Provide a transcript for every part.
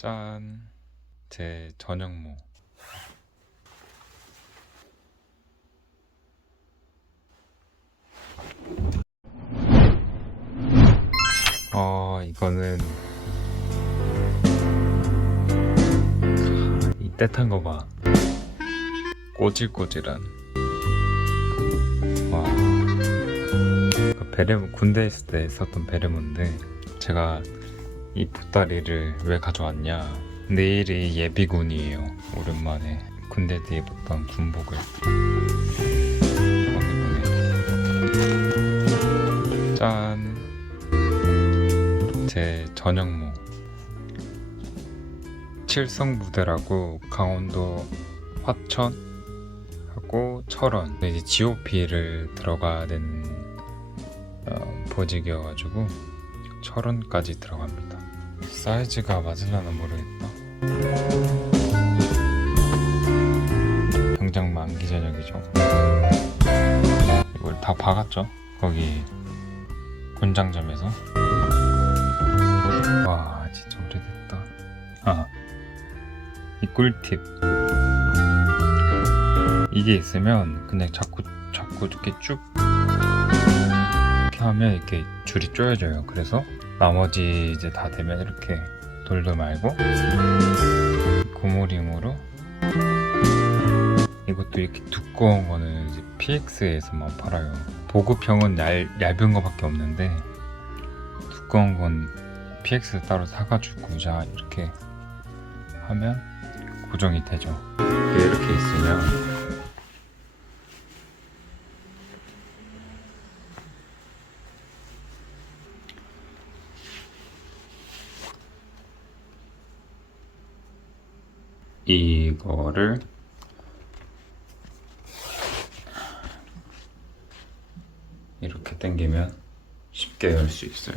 짠. 제 저녁모. 어, 이거는 이 떼탄 거 봐. 꼬질꼬질한. 와. 그 베레모 군대 있을 때 썼던 베레모인데 제가 이 보따리를 왜 가져왔냐? 내일이 예비군이에요. 오랜만에 군대 때 입었던 군복을 보내보내. 짠. 제 전역모. 칠성부대라고 강원도 화천 하고 철원 이제 GOP를 들어가야 되는 어, 보직이어가지고 철원까지 들어갑니다. 사이즈가 맞을려나 모르겠다. 병장 만기 전역이죠. 이걸 다 박았죠. 거기 군장점에서. 와 진짜 오래됐다. 아, 이 꿀팁. 이게 있으면 그냥 자꾸 자꾸 이렇게 쭉 하면 이렇게 줄이 쪼여져요. 그래서 나머지 이제 다 되면 이렇게 돌돌 말고 고무링으로 이것도 이렇게 두꺼운 거는 이제 PX에서만 팔아요. 보급형은 얇, 얇은 거밖에 없는데 두꺼운 건 PX 따로 사가지고 자 이렇게 하면 고정이 되죠. 이렇게 있으면 이거를 이렇게 당기면 쉽게 열 수 있어요.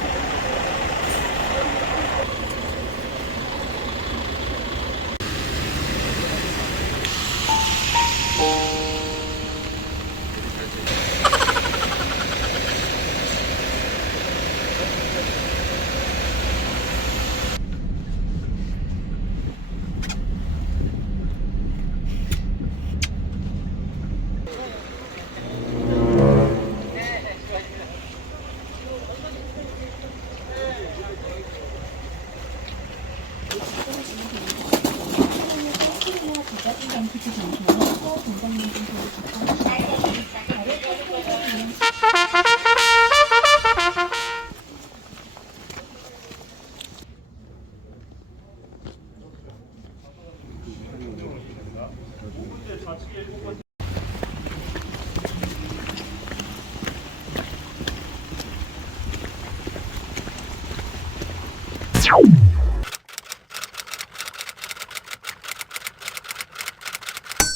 Ciao.